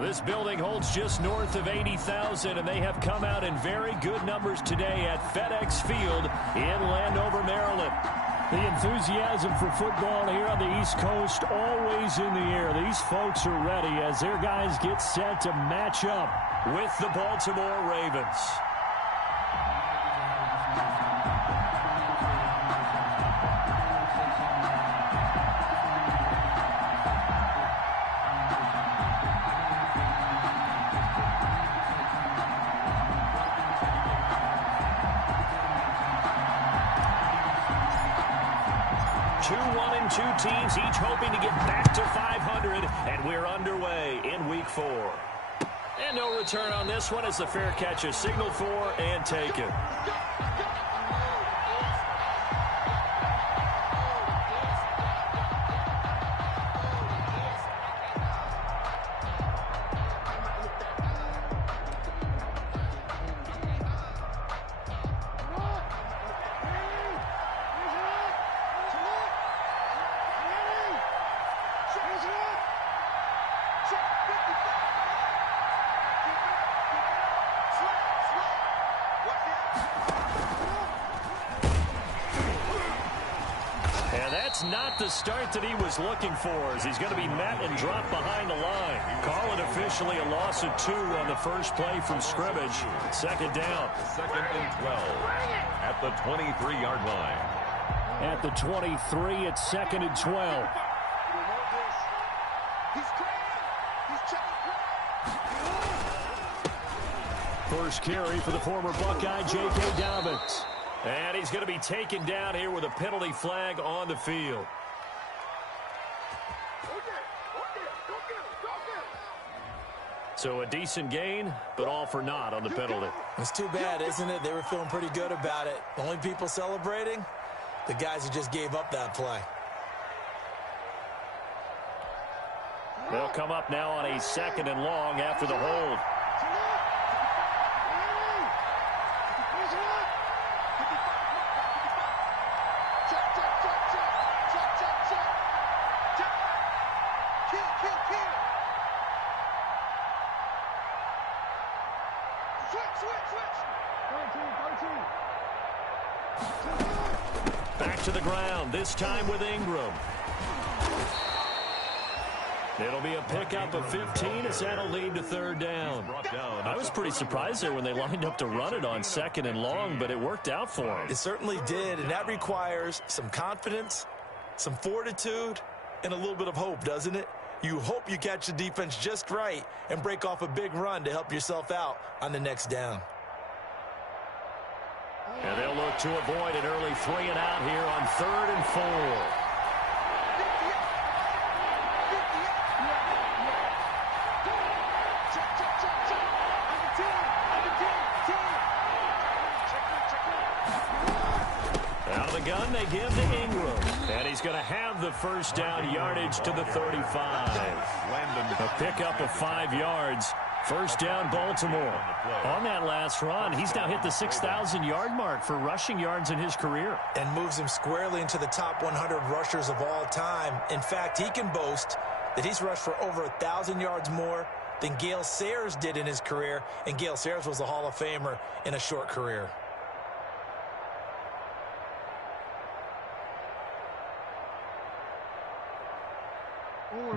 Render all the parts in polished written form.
This building holds just north of 80,000, and they have come out in very good numbers today at FedEx Field in Landover, Maryland. The enthusiasm for football here on the East Coast always in the air. These folks are ready as their guys get set to match up with the Baltimore Ravens. Two teams each hoping to get back to 500, and we're underway in Week 4. And no return on this one as the fair catch is signaled for and taken. Not the start that he was looking for, as he's going to be met and dropped behind the line. Call it officially a loss of 2 on the first play from scrimmage. Second down. Second and 12 at the 23-yard line. At the 23, it's second and 12. First carry for the former Buckeye, J.K. Dobbins. And he's going to be taken down here with a penalty flag on the field. So a decent gain, but all for naught on the penalty. It's too bad, isn't it? They were feeling pretty good about it. The only people celebrating, the guys who just gave up that play. They'll come up now on a second and long after the hold. Back to the ground, this time with Ingram. It'll be a pickup of 15 as that'll lead to third down. I was pretty surprised there when they lined up to run it on second and long, but it worked out for them. It certainly did, and that requires some confidence, some fortitude, and a little bit of hope, doesn't it? You hope you catch the defense just right and break off a big run to help yourself out on the next down. And they'll look to avoid an early 3 and out here on 3rd and 4. Out of the gun, they give to Ingram. And he's going to have the first down yardage to the 35. A pickup of 5 yards. First down, Baltimore. On that last run, he's now hit the 6,000-yard mark for rushing yards in his career. And moves him squarely into the top 100 rushers of all time. In fact, he can boast that he's rushed for over 1,000 yards more than Gale Sayers did in his career. And Gale Sayers was a Hall of Famer in a short career.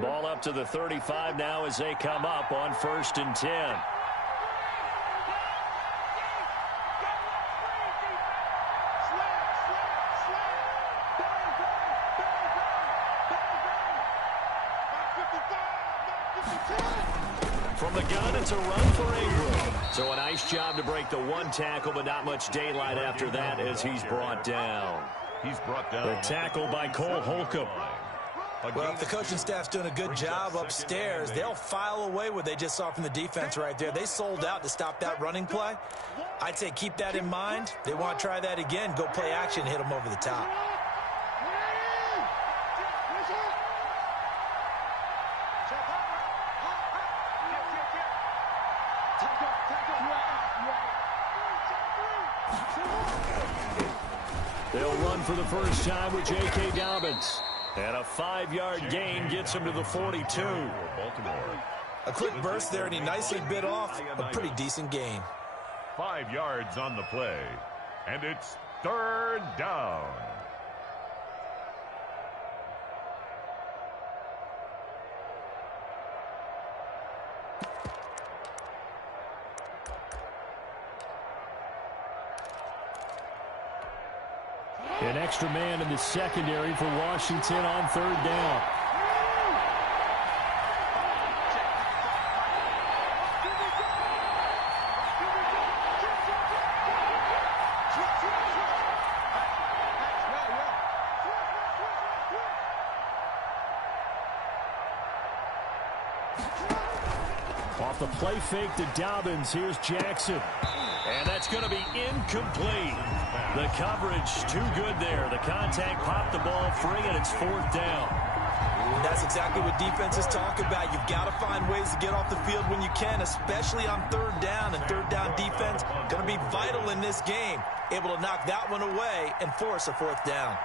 Ball up to the 35 now as they come up on 1st and 10. From the gun, it's a run for Ingram. So a nice job to break the one tackle, but not much daylight after that as he's brought down. The tackle by Cole Holcomb. Well, if the coaching staff's doing a good job upstairs, they'll file away what they just saw from the defense right there. They sold out to stop that running play. I'd say keep that in mind. They want to try that again. Go play action, hit them over the top. They'll run for the first time with J.K. Dobbins. And a 5-yard gain gets him to the 42. A quick burst there, and he nicely bit off a pretty decent gain. 5 yards on the play, and it's 3rd down. An extra man in the secondary for Washington on 3rd down. Off the play fake to Dobbins, here's Jackson. And that's going to be incomplete. The coverage too good there. The contact popped the ball free, and it's 4th down. That's exactly what defenses talk about. You've got to find ways to get off the field when you can, especially on 3rd down. And 3rd down defense going to be vital in this game. Able to knock that one away and force a 4th down.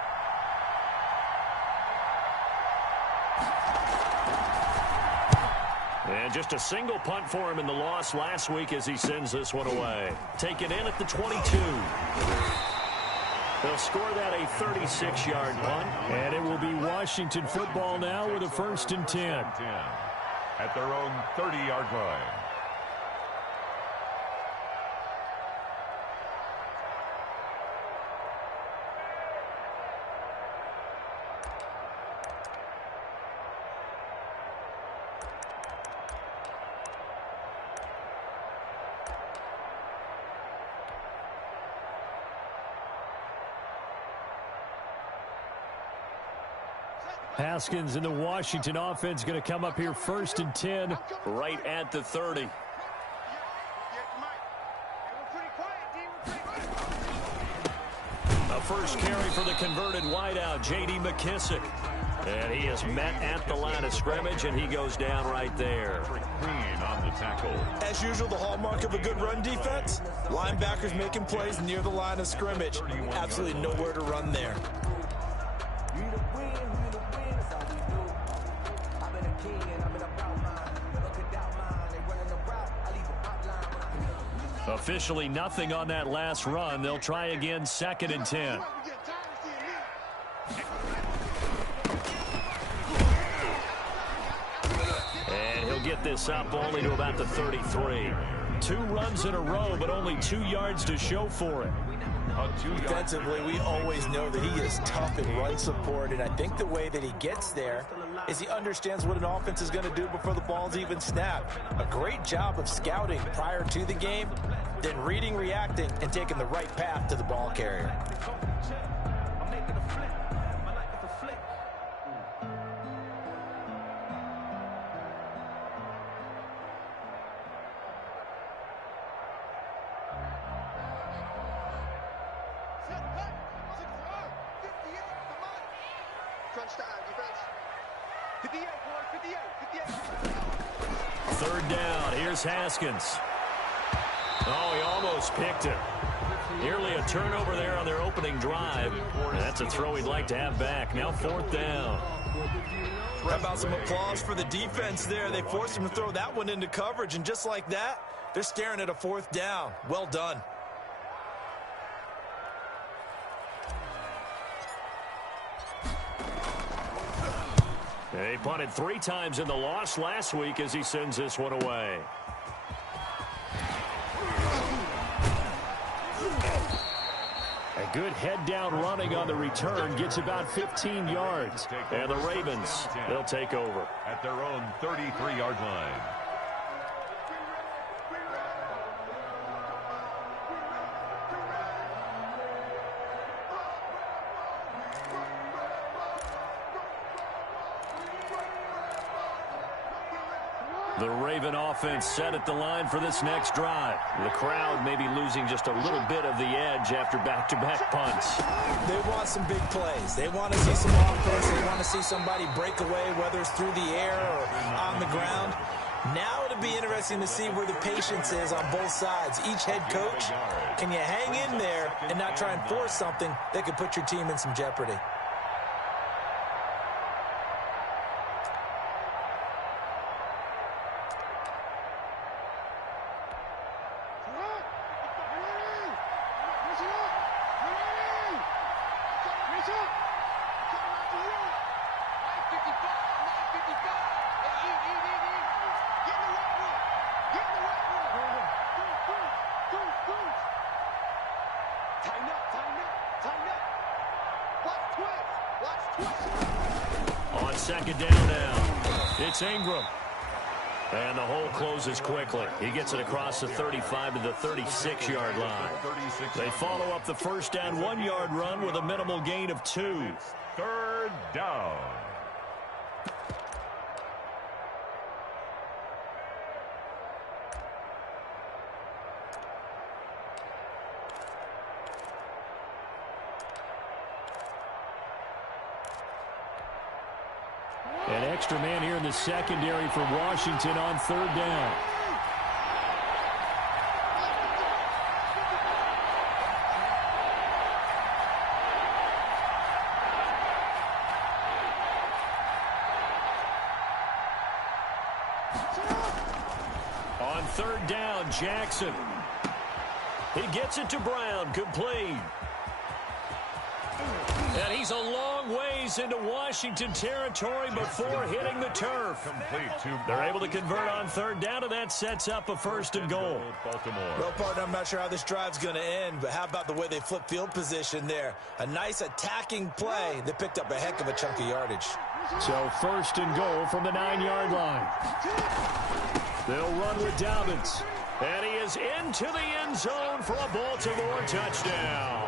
And just a single punt for him in the loss last week as he sends this one away. Taken in at the 22. They'll score that a 36-yard punt. And it will be Washington football now with a 1st and 10. At their own 30-yard line. Haskins and the Washington offense going to come up here 1st and 10. Right at the 30. A first carry for the converted wideout, J.D. McKissick. And he is met at the line of scrimmage, and he goes down right there. Green on the tackle. As usual, the hallmark of a good run defense, linebackers making plays near the line of scrimmage. Absolutely nowhere to run there. Officially nothing on that last run. They'll try again 2nd and 10. And he'll get this up only to about the 33. 2 runs in a row, but only 2 yards to show for it. Defensively, we always know that he is tough in run support, and I think the way that he gets there is he understands what an offense is going to do before the ball's even snapped. A great job of scouting prior to the game, then reading, reacting, and taking the right path to the ball carrier. Haskins. Oh, he almost picked it. Nearly a turnover there on their opening drive. That's a throw he'd like to have back. Now 4th down. How about some applause for the defense there? They forced him to throw that one into coverage, and just like that, they're staring at a 4th down. Well done. They punted 3 times in the loss last week as he sends this one away. A good head-down running on the return gets about 15 yards. And the Ravens, they'll take over. At their own 33-yard line. The Raven offense set at the line for this next drive. The crowd may be losing just a little bit of the edge after back-to-back punts. They want some big plays. They want to see some offense. They want to see somebody break away, whether it's through the air or on the ground. Now it'll be interesting to see where the patience is on both sides. Each head coach, can you hang in there and not try and force something that could put your team in some jeopardy? On second down now, it's Ingram. And the hole closes quickly. He gets it across the 35 to the 36-yard line. They follow up the first down 1-yard run with a minimal gain of 2. Third down. An extra man here in the secondary for Washington on third down. On third down, Jackson. He gets it to Brown, complete. And he's a long ways into Washington territory before hitting the turf. They're able to convert on third down, and that sets up a first and goal. Well, partner, I'm not sure how this drive's going to end, but how about the way they flip field position there? A nice attacking play. They picked up a heck of a chunk of yardage. So first and goal from the 9-yard line. They'll run with Dobbins. And he is into the end zone for a Baltimore touchdown.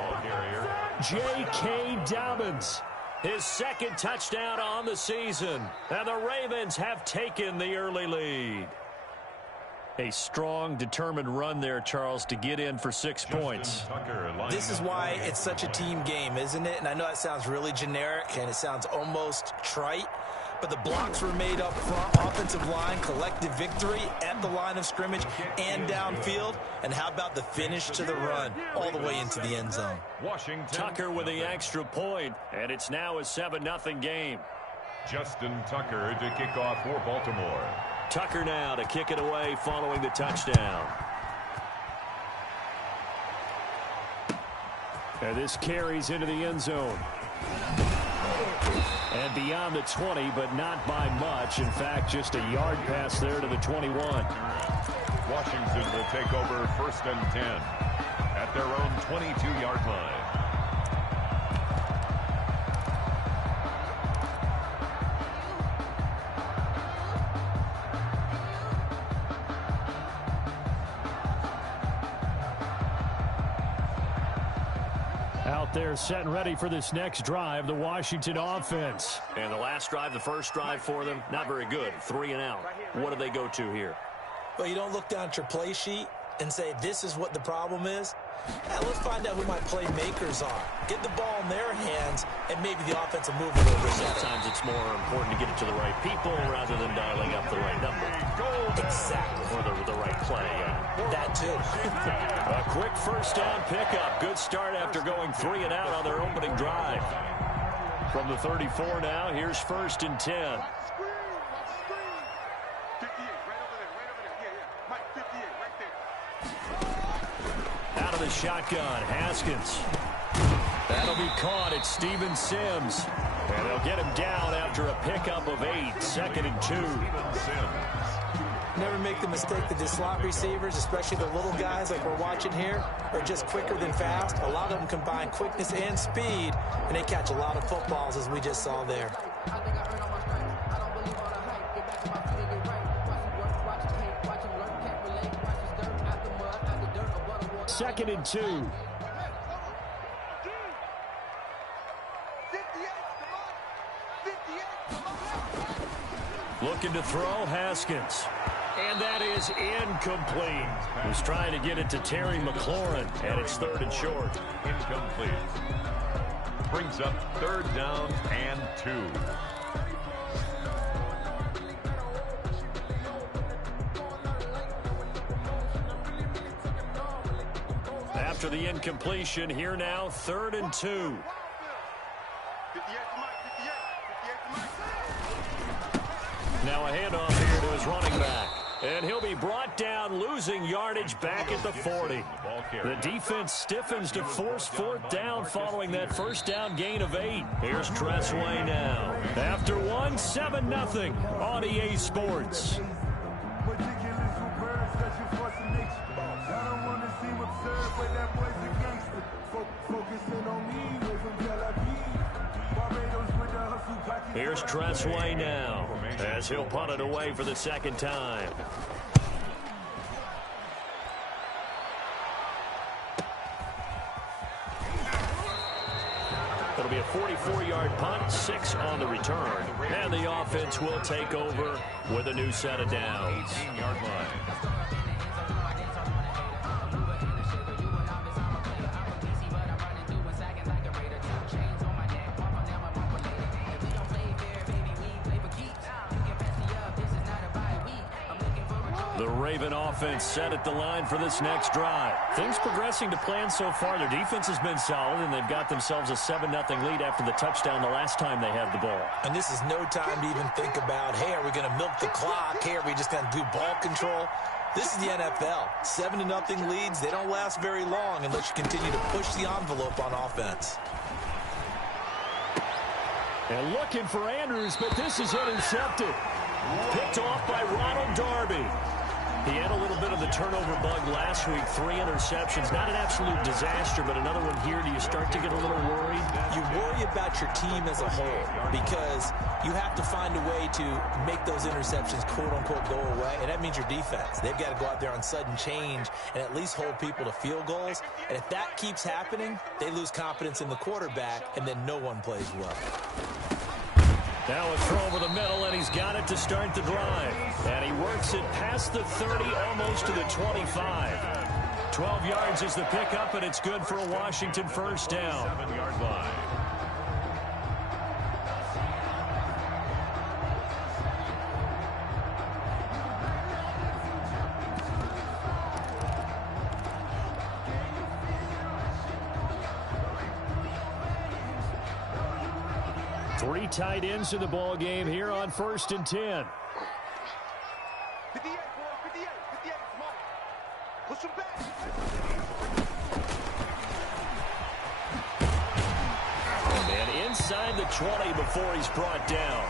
J.K. Dobbins, his second touchdown on the season. And the Ravens have taken the early lead. A strong, determined run there, Charles, to get in for 6 points. This is why it's such a team game, isn't it? And I know that sounds really generic, and it sounds almost trite. But the blocks were made up front, offensive line, collective victory at the line of scrimmage and downfield. And how about the finish to the run all the way into the end zone? Tucker with the extra point, and it's now a 7-0 game. Justin Tucker to kick off for Baltimore. Tucker now to kick it away following the touchdown. And this carries into the end zone. And beyond the 20, but not by much. In fact, just a yard pass there to the 21. Washington will take over first and 10 at their own 22-yard line. Out there set and ready for this next drive, the Washington offense. And the last drive, the first drive for them, not very good. 3 and out. What do they go to here? Well, you don't look down at your play sheet and say, this is what the problem is. Now, let's find out who my playmakers are. Get the ball in their hands, and maybe the offense will move a little bit. Sometimes it's more important to get it to the right people rather than dialing up the right number. Exactly. Or the right play. That too. A quick first down pickup. Good start after going 3 and out on their opening drive. From the 34 now, here's first and 10. Out of the shotgun, Haskins. That'll be caught at Steven Sims. And they'll get him down after a pickup of 8. Second and 2. Never make the mistake that the slot receivers, especially the little guys like we're watching here, are just quicker than fast. A lot of them combine quickness and speed, and they catch a lot of footballs, as we just saw there. Second and 2. Looking to throw, Haskins. And that is incomplete. He's trying to get it to Terry McLaurin, and it's third and short. Incomplete. Brings up third down and 2. After the incompletion, here now, third and 2. Now a handoff here to his running back. And he'll be brought down, losing yardage back at the 40. The defense stiffens to force fourth down following that first down gain of 8. Here's Tressway now. After 1, 7-0 on EA Sports. Focusing on me, from Tel Aviv, Barbados here's Tressway now as he'll punt it away for the second time. It'll be a 44-yard punt, 6 on the return. And the offense will take over with a new set of downs. 18-yard line. The Raven offense set at the line for this next drive. Things progressing to plan so far. Their defense has been solid, and they've got themselves a 7-0 lead after the touchdown the last time they had the ball. And this is no time to even think about, hey, are we going to milk the clock? Hey, are we just going to do ball control? This is the NFL. 7-0 leads, they don't last very long unless you continue to push the envelope on offense. And looking for Andrews, but this is intercepted. Picked off by Ronald Darby. He had a little bit of the turnover bug last week. 3 interceptions. Not an absolute disaster, but another one here. Do you start to get a little worried? You worry about your team as a whole because you have to find a way to make those interceptions, quote-unquote, go away, and that means your defense. They've got to go out there on sudden change and at least hold people to field goals. And if that keeps happening, they lose confidence in the quarterback, and then no one plays well. Now a throw over the middle, and he's got it to start the drive. And he works it past the 30, almost to the 25. 12 yards is the pickup, and it's good for a Washington first down. 7-yard line. Three tight ends in the ball game here on 1st and 10. 58, 58, come on. Push him back. And inside the 20 before he's brought down.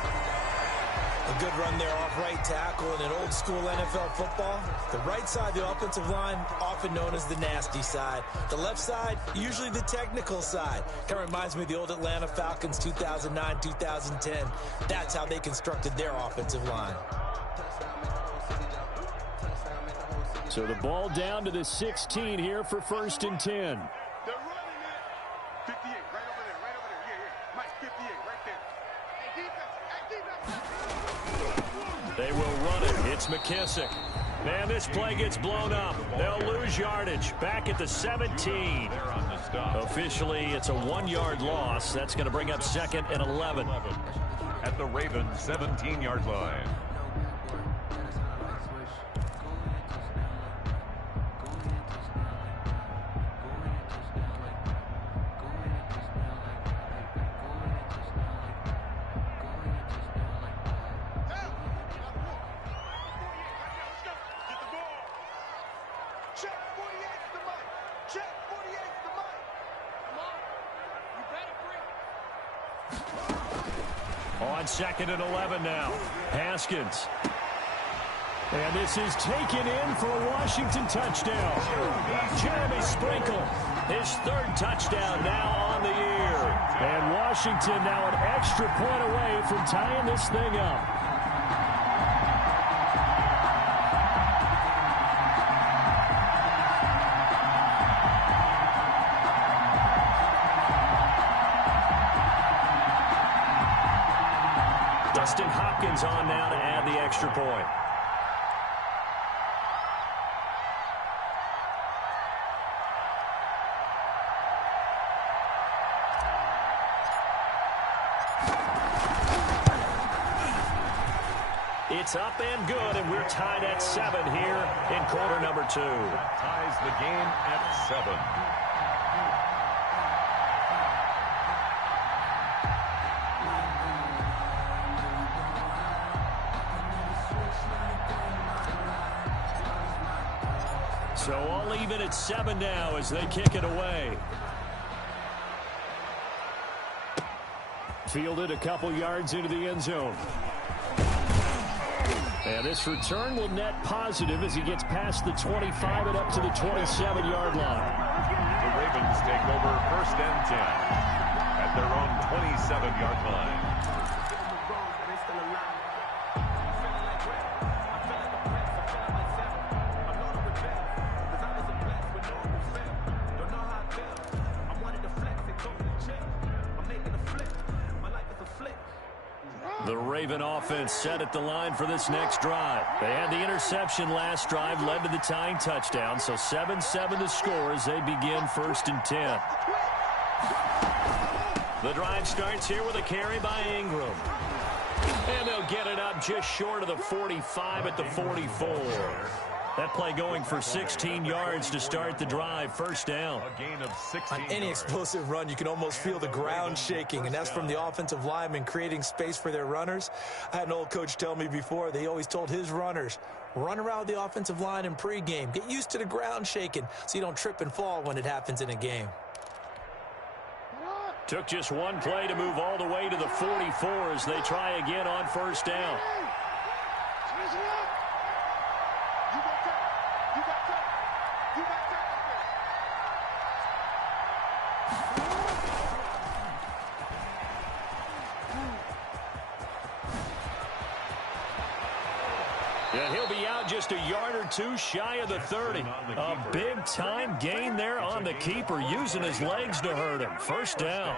A good run there off right tackle in an old school NFL football. The right side of the offensive line, often known as the nasty side. The left side, usually the technical side. Kind of reminds me of the old Atlanta Falcons 2009, 2010. That's how they constructed their offensive line. So the ball down to the 16 here for 1st and 10. They're running it. 58, right over there. Yeah. Mike, 58, right there. Hey, defense. They will run it. It's McKissick. Man, this play gets blown up. They'll lose yardage. Back at the 17. They're on the stop. Officially, it's a 1-yard loss. That's going to bring up 2nd and 11. At the Ravens' 17-yard line. On 2nd and 11 now. Haskins. And this is taken in for a Washington touchdown. Jeremy Sprinkle, his 3rd touchdown now on the year. And Washington now an extra point away from tying this thing up. Dustin Hopkins on now to add the extra point. It's up and good, and we're tied at 7 here in quarter number 2. Ties the game at 7. So all even at 7 now as they kick it away. Fielded a couple yards into the end zone. And this return will net positive as he gets past the 25 and up to the 27-yard line. The Ravens take over 1st and 10 at their own 27-yard line. The Raven offense set at the line for this next drive. They had the interception last drive, led to the tying touchdown, so 7-7 to score as they begin 1st and 10. The drive starts here with a carry by Ingram. And they'll get it up just short of the 45 at the 44. That play going for 16 yards to start the drive. 1st down. A gain of 16 On any yards. explosive run, you can almost feel the ground shaking, and that's from the offensive linemen creating space for their runners. I had an old coach tell me before, they always told his runners, run around the offensive line in pregame. Get used to the ground shaking so you don't trip and fall when it happens in a game. Took just one play to move all the way to the 44 as they try again on 1st down. Yeah, he'll be out just a yard or two shy of the 30. A big-time gain there on the keeper, using his legs to hurt him. 1st down.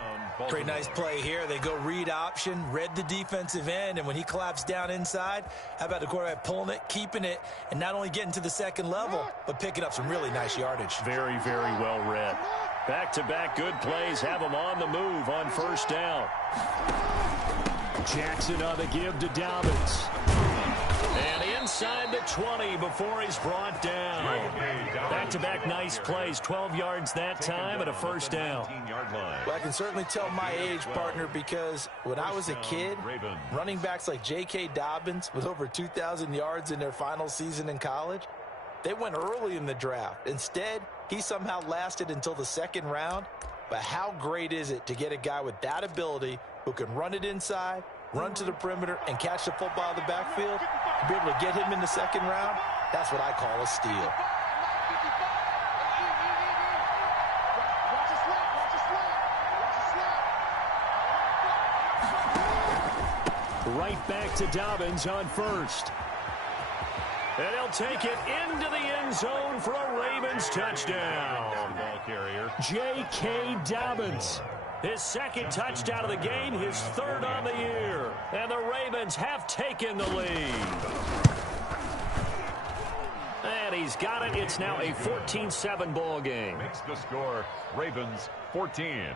Pretty nice play here. They go read option, read the defensive end, and when he collapsed down inside, how about the quarterback pulling it, keeping it, and not only getting to the 2nd level, but picking up some really nice yardage. Very, very well read. Back-to-back good plays have him on the move on 1st down. Jackson on the give to Dobbins. And inside the 20 before he's brought down. Back-to-back nice plays, 12 yards that time and a 1st down. Well, I can certainly tell my age, partner, because when I was a kid, running backs like J.K. Dobbins with over 2,000 yards in their final season in college, they went early in the draft. Instead, he somehow lasted until the 2nd round. But how great is it to get a guy with that ability who can run it inside, run to the perimeter, and catch the football in the backfield? To be able to get him in the 2nd round, that's what I call a steal. Right back to Dobbins on 1st. And he'll take it into the end zone for a Ravens touchdown. Ball carrier. J.K. Dobbins. His 2nd touchdown of the game, his 3rd on the year. And the Ravens have taken the lead. And he's got it. It's now a 14-7 ball game. Makes the score Ravens 14,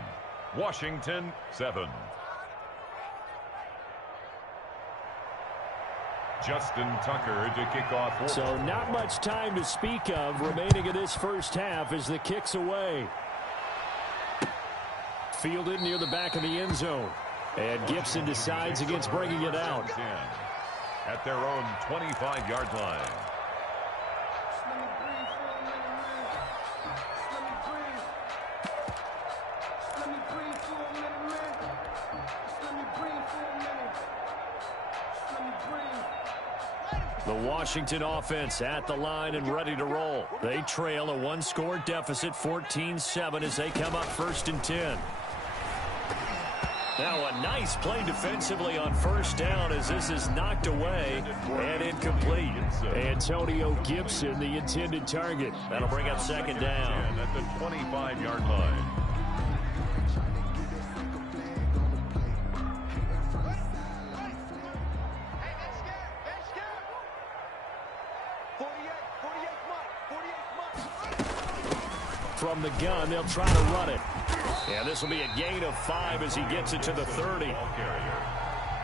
Washington 7. Justin Tucker to kick off. So not much time to speak of remaining in this 1st half as the kick's away. Fielded near the back of the end zone. And Gibson decides against bringing it out. At their own 25-yard line. The Washington offense at the line and ready to roll. They trail a 1-score deficit, 14-7, as they come up 1st and 10. Now a nice play defensively on 1st down as this is knocked away and incomplete. Antonio Gibson, the intended target. That'll bring up 2nd down. At the 25-yard line. From the gun, they'll try to run it. And this will be a gain of 5 as he gets it to the 30.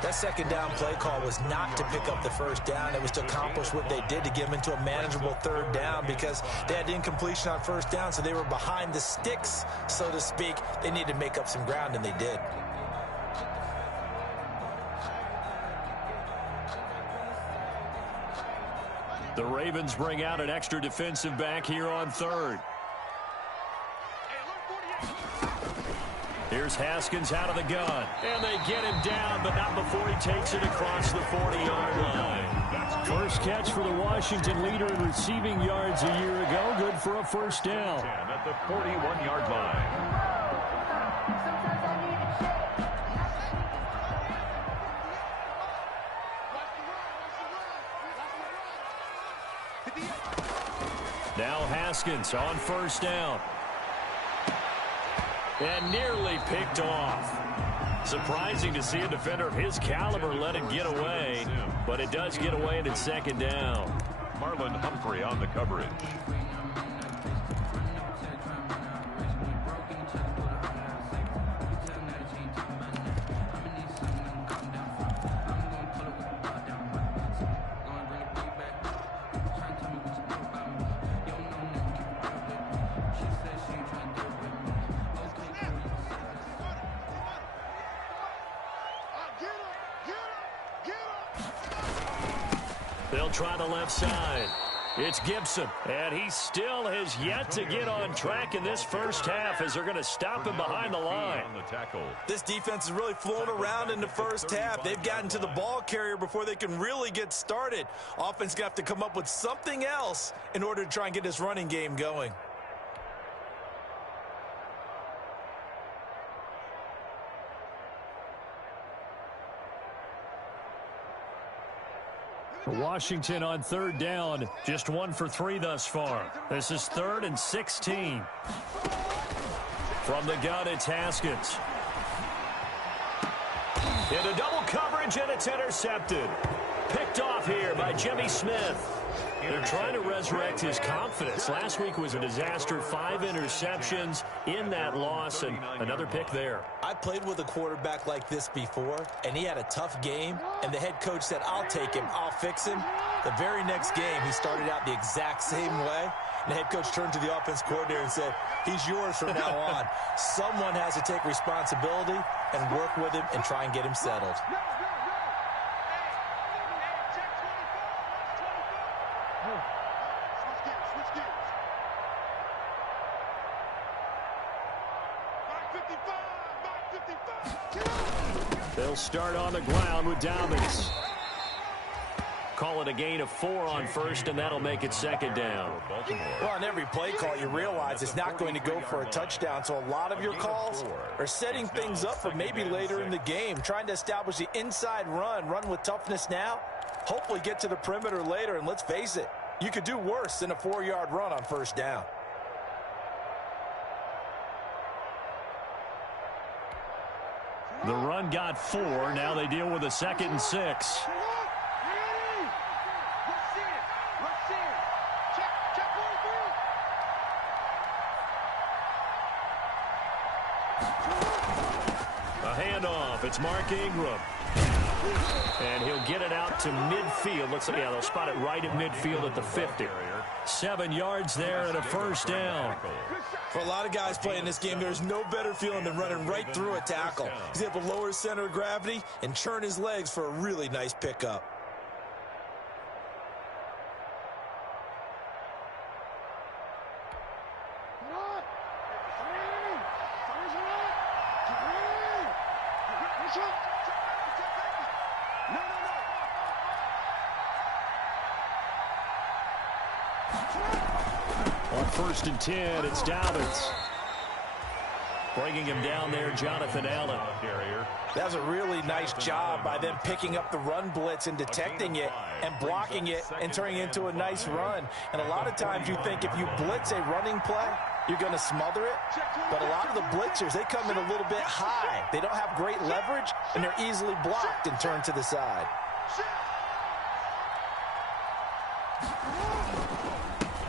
That 2nd down play call was not to pick up the 1st down. It was to accomplish what they did to get them into a manageable 3rd down because they had incompletion on 1st down, so they were behind the sticks, so to speak. They needed to make up some ground, and they did. The Ravens bring out an extra defensive back here on 3rd. Here's Haskins out of the gun. And they get him down, but not before he takes it across the 40-yard line. First catch for the Washington leader in receiving yards a year ago. Good for a 1st down. At the 41-yard line. Now Haskins on 1st down. And nearly picked off. Surprising to see a defender of his caliber let it get away, but it does get away and it's second down. Marlon Humphrey on the coverage. They'll try the left side. It's Gibson, and he still has yet to get on track in this first half as they're going to stop him behind the line. This defense is really flown around in the first half. They've gotten to the ball carrier before they can really get started. Offense got to come up with something else in order to try and get this running game going. Washington on third down, just 1 for 3 thus far. This is 3rd and 16. From the gun, it's Haskins. Into double coverage, and it's intercepted. Picked off here by Jimmy Smith. They're trying to resurrect his confidence. Last week was a disaster. 5 interceptions in that loss, and another pick there. I played with a quarterback like this before, and he had a tough game, and the head coach said, I'll take him, I'll fix him. The very next game, he started out the exact same way, and the head coach turned to the offense coordinator and said, he's yours from now on. Someone has to take responsibility and work with him and try and get him settled. They'll start on the ground with Dobbins. Call it a gain of 4 on first, and that'll make it second down. Well, on every play call, you realize it's not going to go for a touchdown, so a lot of your calls are setting things up for maybe later in the game, trying to establish the inside run with toughness now, hopefully get to the perimeter later, and let's face it, you could do worse than a 4-yard run on first down. The run got 4. Now they deal with a 2nd and 6. A handoff. It's Mark Ingram. And he'll get it out to midfield. Looks like, yeah, they'll spot it right at midfield at the 50. 7 yards there and a first down. For a lot of guys playing this game, there's no better feeling than running right through a tackle. He's able to lower his center of gravity and churn his legs for a really nice pickup. On 1st and 10, it's Dobbins. Bringing him down there, Jonathan Allen. That was a really nice job by them picking up the run blitz and detecting it and blocking it and turning it into a nice run. And a lot of times you think if you blitz a running play, you're going to smother it. But a lot of the blitzers, they come in a little bit high. They don't have great leverage, and they're easily blocked and turned to the side.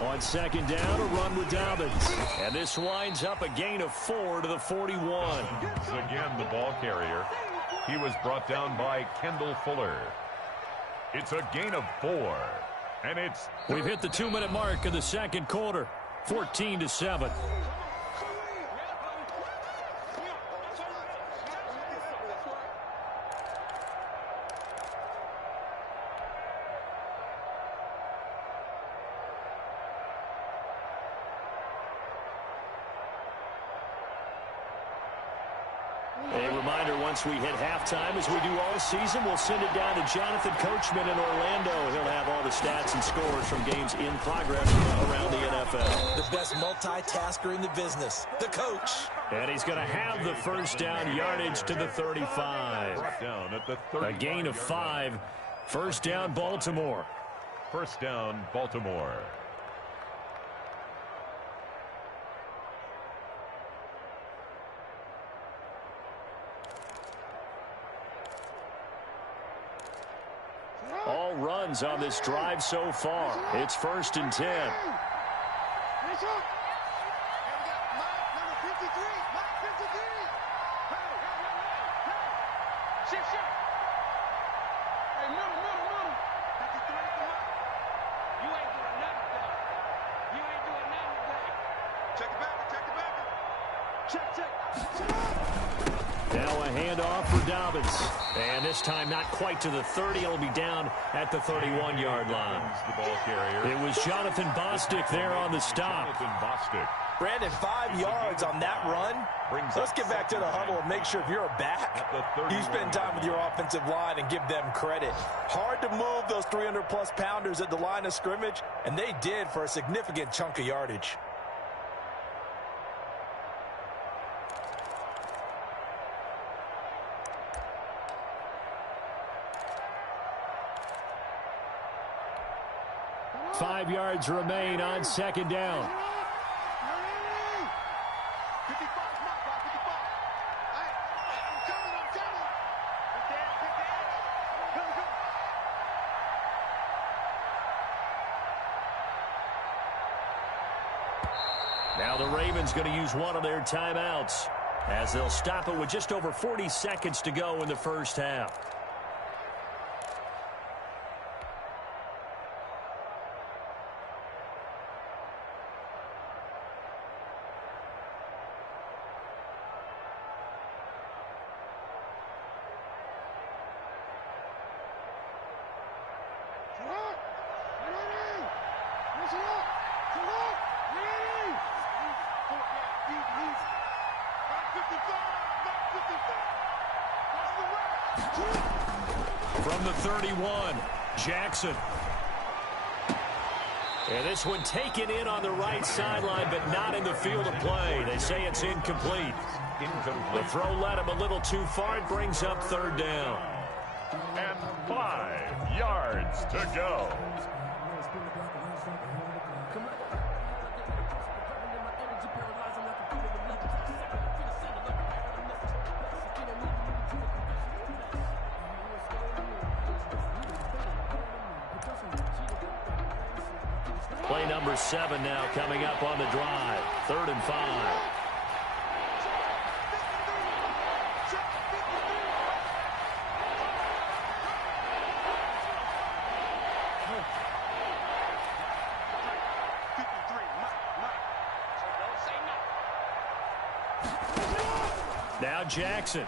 On 2nd down, a run with Dobbins. And this winds up a gain of 4 to the 41. Again, the ball carrier. He was brought down by Kendall Fuller. It's a gain of 4. And it's... We've hit the 2-minute mark of the second quarter. 14-7. A reminder, once we hit halftime, as we do all season, we'll send it down to Jonathan Coachman in Orlando. He'll have all the stats and scores from games in progress around the NFL. The best multitasker in the business, the coach. And he's going to have the first down yardage to the 35. A gain of 5. First down, Baltimore. First down, Baltimore. 12 runs on this drive so far. It's 1st and 10. Now a handoff for Dobbins. And this time not quite to the 30. It'll be down at the 31-yard line. The ball carrier. It was Jonathan Bostic there on the stop. Jonathan Bostic. Brandon, 5 yards on that run. Let's get back to the huddle and make sure if you're a back, you spend time with your offensive line and give them credit. Hard to move those 300-plus pounders at the line of scrimmage, and they did for a significant chunk of yardage. Five yards remain on 2nd down. Now the Ravens going to use one of their timeouts as they'll stop it with just over 40 seconds to go in the first half. From the 31, Jackson. And this one taken in on the right sideline, but not in the field of play. They say it's incomplete. The throw led him a little too far. It brings up 3rd down. And 5 yards to go. Play number 7 now coming up on the drive. 3rd and 5. Now Jackson.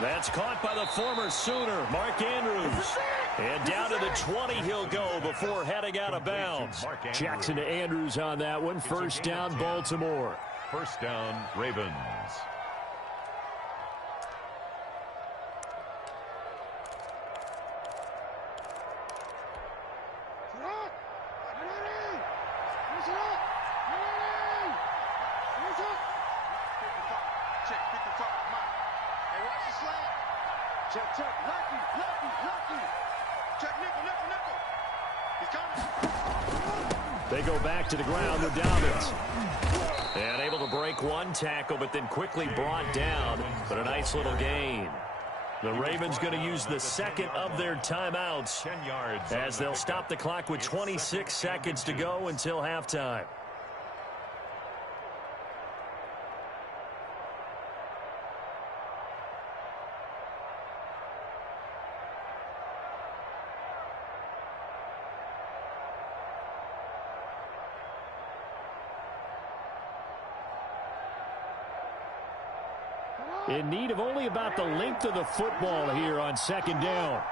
That's caught by the former Sooner, Mark Andrews. And down to the 20 he'll go before heading out of bounds. Jackson to Andrews on that one. 1st down, Baltimore. 1st down, Ravens. They go back to the ground with Dobbins. And able to break one tackle, but then quickly brought down. But a nice little gain. The Ravens going to use the 2nd of their timeouts 10 yards as they'll stop the clock with 26 seconds to go until halftime. In need of only about the length of the football here on 2nd down.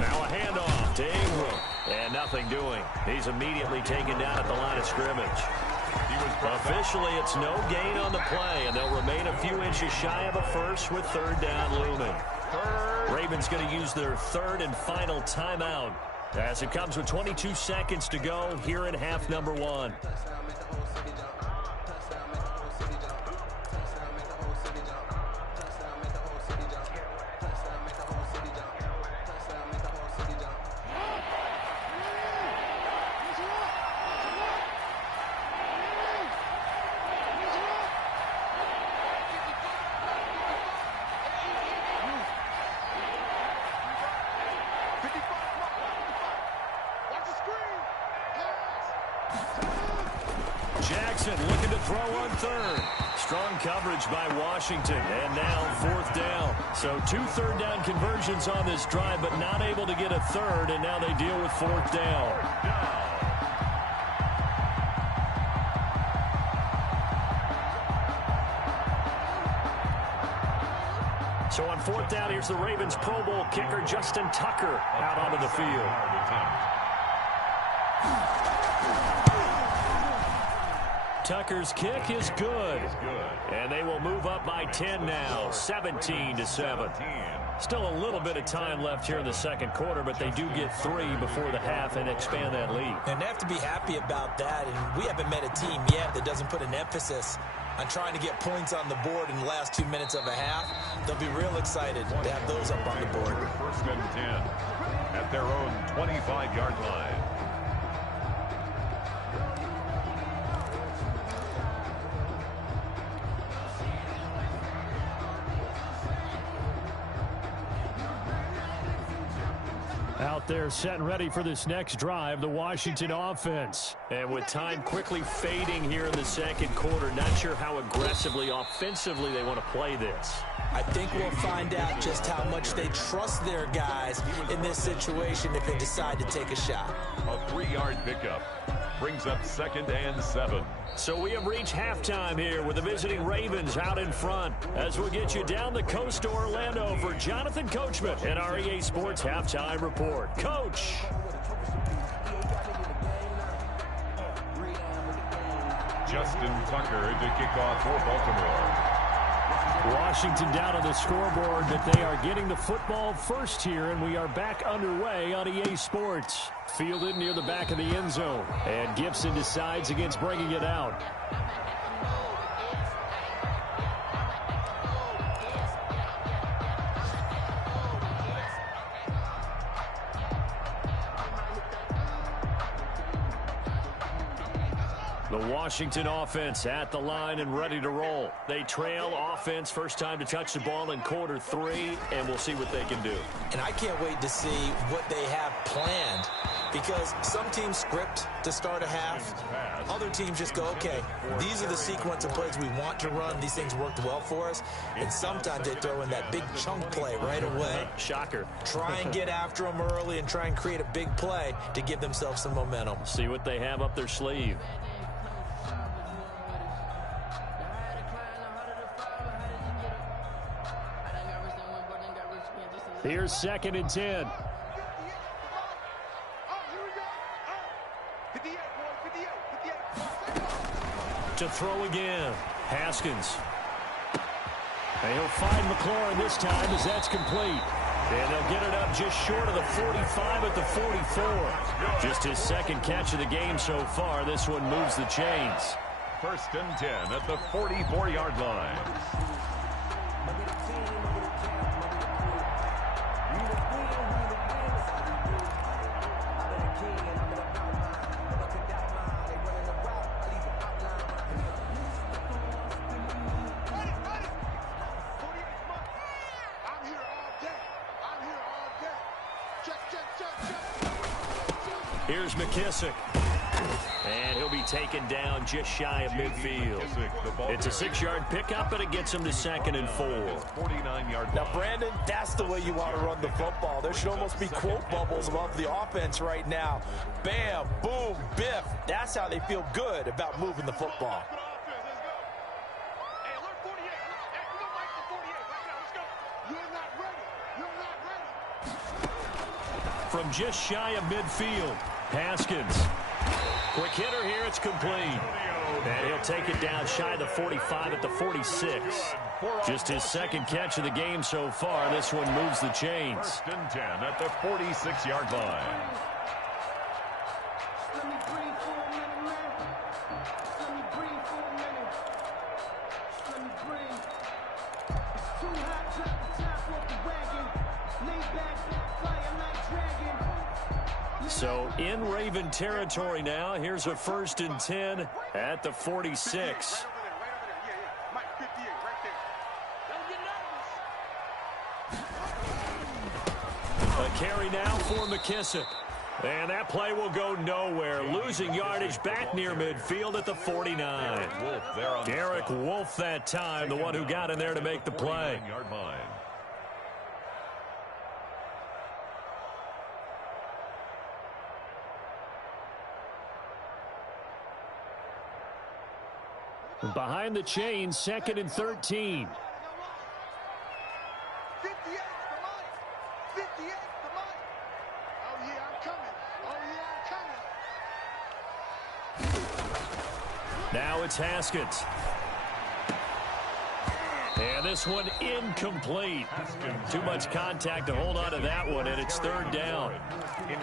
Now a handoff to Ingram. And nothing doing. He's immediately taken down at the line of scrimmage. Officially, it's no gain on the play, and they'll remain a few inches shy of a first with 3rd down looming. Ravens going to use their 3rd and final timeout as it comes with 22 seconds to go here in half number 1. Mixon looking to throw on third. Strong coverage by Washington, and now fourth down. So 2 third-down conversions on this drive, but not able to get a third, and now they deal with fourth down. So on fourth down, here's the Ravens Pro Bowl kicker, Justin Tucker, out onto the field. Tucker's kick is good. And they will move up by 10 now, 17-7. Still a little bit of time left here in the second quarter, but they do get 3 before the half and expand that lead. And they have to be happy about that. And we haven't met a team yet that doesn't put an emphasis on trying to get points on the board in the last 2 minutes of a half. They'll be real excited to have those up on the board. First and 10 at their own 25-yard line. Out there set and ready for this next drive, the Washington offense. And with time quickly fading here in the second quarter, not sure how aggressively, offensively they want to play this. I think we'll find out just how much they trust their guys in this situation if they decide to take a shot. A 3-yard pickup brings up 2nd and 7. So we have reached halftime here with the visiting Ravens out in front as we'll get you down the coast to Orlando for Jonathan Coachman and our EA Sports Halftime Report. Coach. Justin Tucker to kick off for Baltimore. Washington down on the scoreboard, but they are getting the football first here, and we are back underway on EA Sports. Fielded near the back of the end zone, and Gibson decides against bringing it out. The Washington offense at the line and ready to roll. They trail offense, first time to touch the ball in quarter 3, and we'll see what they can do. And I can't wait to see what they have planned, because some teams script to start a half. Other teams just go, okay, these are the sequence of plays we want to run. These things worked well for us. And sometimes they throw in that big chunk play right away. Shocker. Try and get after them early and try and create a big play to give themselves some momentum. See what they have up their sleeve. Here's 2nd and 10. To throw again. Haskins. And he'll find McLaurin this time as that's complete. And they'll get it up just short of the 45 at the 44. Just his second catch of the game so far. This one moves the chains. 1st and 10 at the 44-yard line. Here's McKissick. And he'll be taken down just shy of midfield. It's a 6-yard pickup, but it gets him to 2nd and 4. 49-yard. Now, Brandon, that's the way you want to run the football. There should almost be quote bubbles above the offense right now. Bam, boom, biff. That's how they feel good about moving the football. From just shy of midfield, Haskins. Quick hitter here, it's complete. And he'll take it down shy of the 45 at the 46. Just his second catch of the game so far. This one moves the chains. 1st and 10 at the 46-yard line. So in Raven territory now. Here's a 1st and 10 at the 46. A carry now for McKissick. And that play will go nowhere. Losing yardage back near midfield at the 49. Derek Wolfe that time, the one who got in there to make the play. Behind the chain, 2nd and 13. 58, come on. 58, come on. Oh, yeah, I'm coming. Oh, yeah, I'm coming. Now it's Haskins. And this one incomplete. Too much contact to hold on to that one, and it's 3rd down.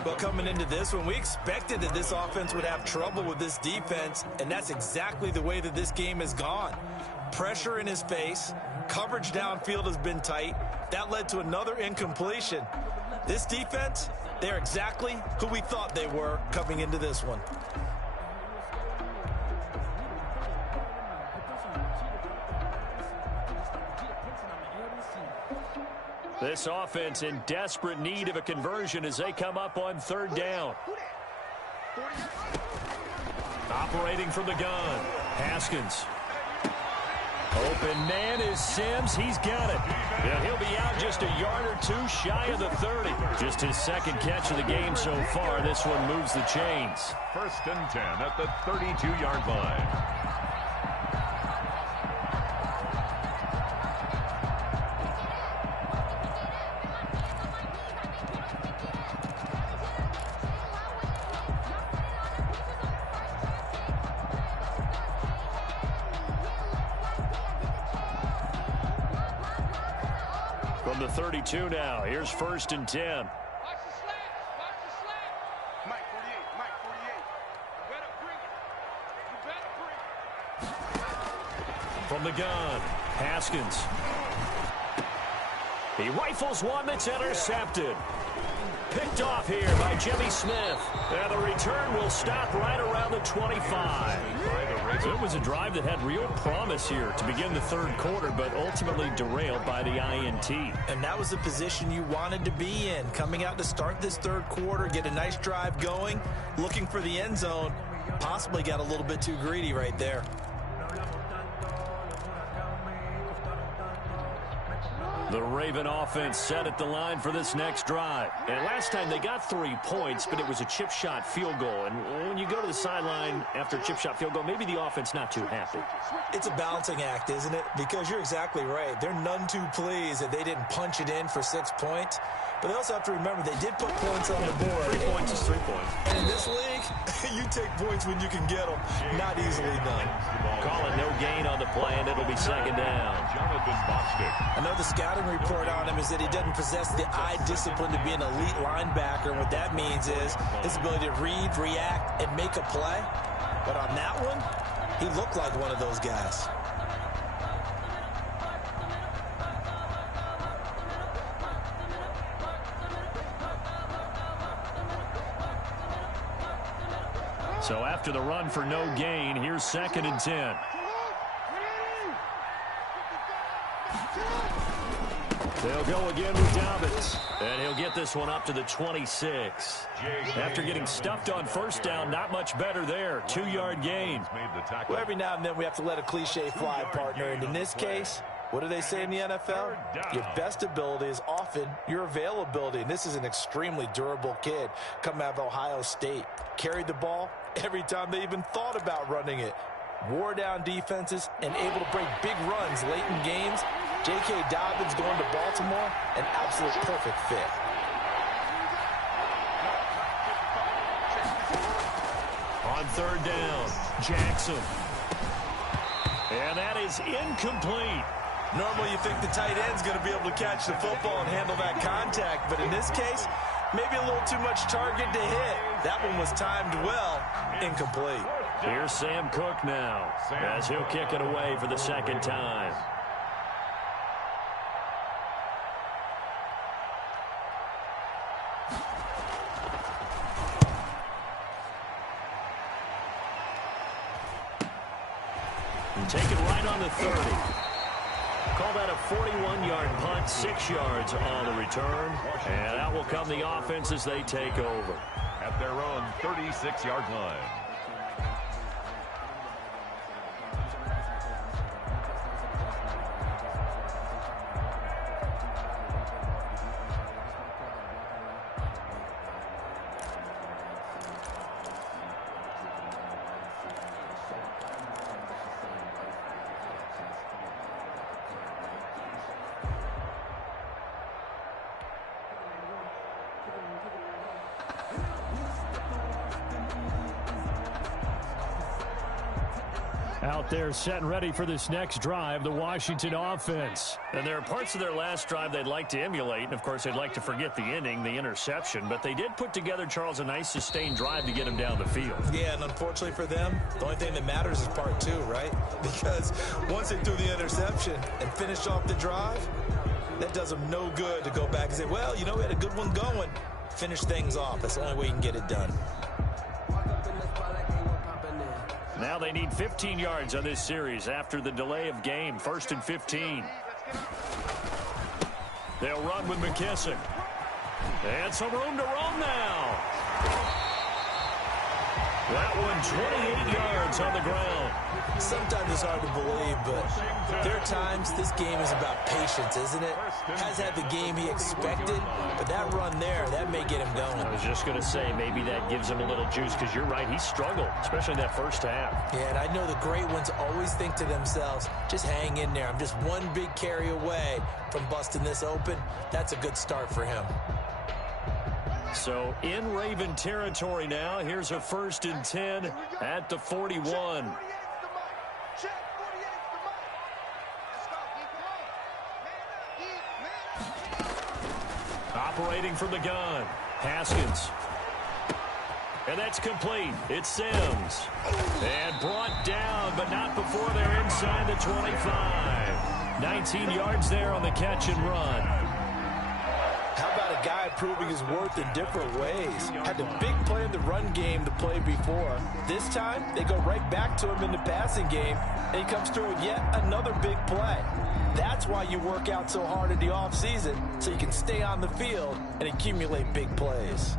Well, coming into this one, we expected that this offense would have trouble with this defense, and that's exactly the way that this game has gone. Pressure in his face, coverage downfield has been tight. That led to another incompletion. This defense, they're exactly who we thought they were coming into this one. This offense in desperate need of a conversion as they come up on 3rd down. Operating from the gun, Haskins. Open man is Sims. He's got it. And he'll be out just a yard or two shy of the 30. Just his 2nd catch of the game so far. This one moves the chains. 1st and 10 at the 32-yard line. From the 32 now, here's 1st and 10. Watch the slant. Watch the slant. Mike 48. Mike 48. You better bring it. You better bring it. From the gun, Haskins. He rifles one that's intercepted. Picked off here by Jimmy Smith. And the return will stop right around the 25. It was a drive that had real promise here to begin the 3rd quarter, but ultimately derailed by the INT. And that was the position you wanted to be in. Coming out to start this 3rd quarter, get a nice drive going, looking for the end zone. Possibly got a little bit too greedy right there. The Raven offense set at the line for this next drive. And last time they got 3 points, but it was a chip shot field goal. And when you go to the sideline after a chip shot field goal, maybe the offense not too happy. It's a balancing act, isn't it? Because you're exactly right. They're none too pleased that they didn't punch it in for 6 points. But they also have to remember they did put points on the board. 3 points is 3 points. And in this league, you take points when you can get them. Not easily done. Call it no gain on the play, and it'll be 2nd down. I know the scouting report on him is that he doesn't possess the eye discipline to be an elite linebacker. And what that means is his ability to read, react, and make a play. But on that one, he looked like one of those guys. So after the run for no gain, here's 2nd and 10. They'll go again with Dobbins. And he'll get this one up to the 26. After getting stuffed on 1st down, not much better there. 2-yard gain. Well, every now and then we have to let a cliche fly, partner. And in this case, what do they say in the NFL? Your best ability is often your availability. And this is an extremely durable kid coming out of Ohio State. Carried the ball every time they even thought about running it. Wore down defenses and able to break big runs late in games. J.K. Dobbins going to Baltimore, an absolute perfect fit. On 3rd down, Jackson. And that is incomplete. Normally you think the tight end's going to be able to catch the football and handle that contact, but in this case, maybe a little too much target to hit. That one was timed well, incomplete. Here's Sam Cook now, as he'll kick it away for the 2nd time. And take it right on the 30. Call that a 41-yard punt, 6 yards on the return. And out will come the offense as they take over. at their own 36-yard line. Out there set and ready for this next drive, the Washington offense. And there are parts of their last drive they'd like to emulate, and of course they'd like to forget the inning, the interception, but they did put together, Charles, a nice sustained drive to get him down the field. Yeah, and unfortunately for them, the only thing that matters is part two, right? Because once they threw the interception and finished off the drive, that does them no good to go back and say, well, you know, we had a good one going. Finish things off. That's the only way you can get it done. Now they need 15 yards on this series after the delay of game. 1st and 15. They'll run with McKissick. And some room to roam now. That one 28 yards on the ground. Sometimes it's hard to believe, but there are times this game is about patience, isn't it? Has had the game he expected, but that run there, that may get him going. I was just going to say, maybe that gives him a little juice, because you're right, he struggled, especially in that first half. Yeah, and I know the great ones always think to themselves, just hang in there. I'm just one big carry away from busting this open. That's a good start for him. So in Raven territory now. Here's a 1st and 10 at the 41. Operating from the gun, Haskins. And that's complete. It's Sims. And brought down, but not before they're inside the 25. 19 yards there on the catch and run. How about a guy proving his worth in different ways? Had the big play in the run game to play before. This time, they go right back to him in the passing game, and he comes through with yet another big play. That's why you work out so hard in the offseason, so you can stay on the field and accumulate big plays.